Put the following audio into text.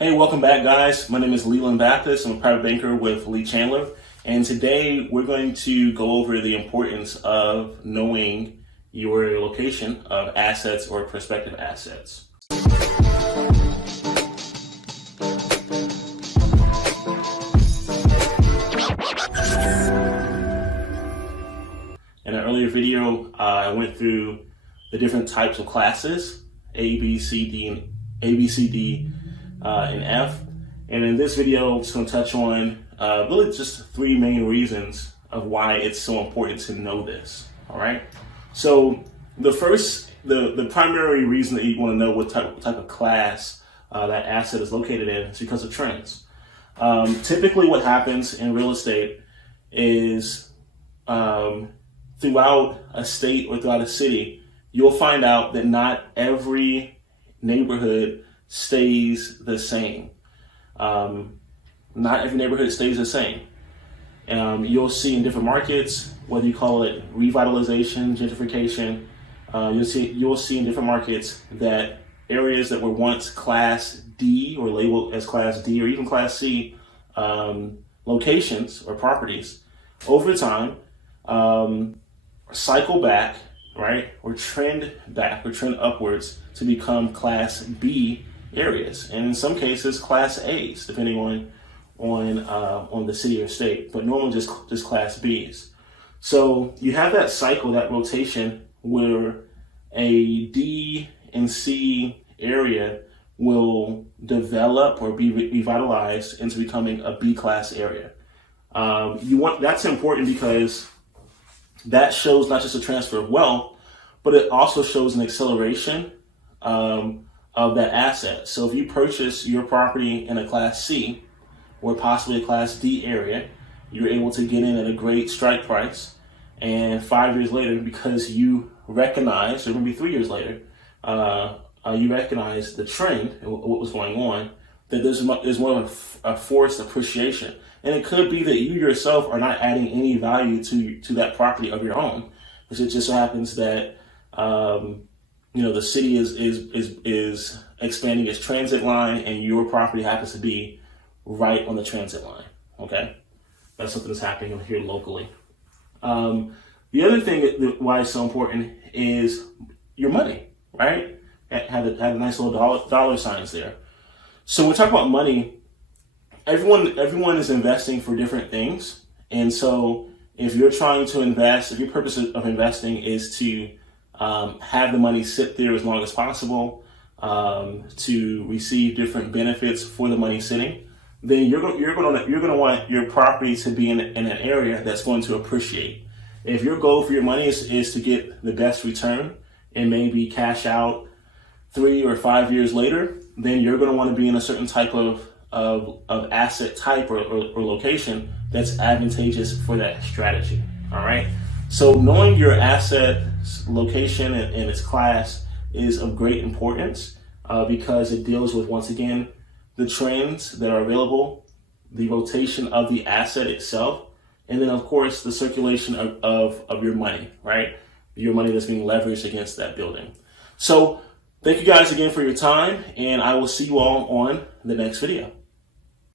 Hey, welcome back, guys. My name is Leland. I'm a private banker with Lee Chandler, and today we're going to go over the importance of knowing your location of assets or prospective assets. In an earlier video, I went through the different types of classes, A, B, C, D, and F. And in this video, I'm just going to touch on really just three main reasons of why it's so important to know this. All right. So the first, the primary reason that you want to know what type of class that asset is located in is because of trends. Typically, what happens in real estate is throughout a state or throughout a city, you'll find out that not every neighborhood stays the same. Not every neighborhood stays the same. You'll see in different markets, whether you call it revitalization, gentrification, you'll see in different markets that areas that were once Class D or labeled as Class D or even Class C locations or properties, over time cycle back, right, or trend back or trend upwards to become Class B areas, and in some cases Class A's, depending on the city or state, but normally just Class B's. So you have that cycle, that rotation, where a D and C area will develop or be revitalized into becoming a B class area. That's important because that shows not just a transfer of wealth, but it also shows an acceleration of that asset. So if you purchase your property in a Class C or possibly a Class D area, you're able to get in at a great strike price, and 5 years later, because you recognize, or maybe 3 years later, you recognize the trend and what was going on, that there's more of a forced appreciation. And it could be that you yourself are not adding any value to that property of your own, because it just so happens that the city is expanding its transit line, and your property happens to be right on the transit line. Okay, that's something that's happening here locally. The other thing why it's so important is your money, right? Had a nice little dollar signs there. So when we talk about money, everyone is investing for different things, and so if you're trying to invest, if your purpose of investing is to have the money sit there as long as possible, to receive different benefits for the money sitting, then you're going to want your property to be in an area that's going to appreciate. If your goal for your money is to get the best return and maybe cash out 3 or 5 years later, then you're going to want to be in a certain type of asset type or location that's advantageous for that strategy. All right. So knowing your asset's location and its class is of great importance because it deals with, once again, the trends that are available, the rotation of the asset itself, and then of course the circulation of your money, right? Your money that's being leveraged against that building. So thank you guys again for your time, and I will see you all on the next video.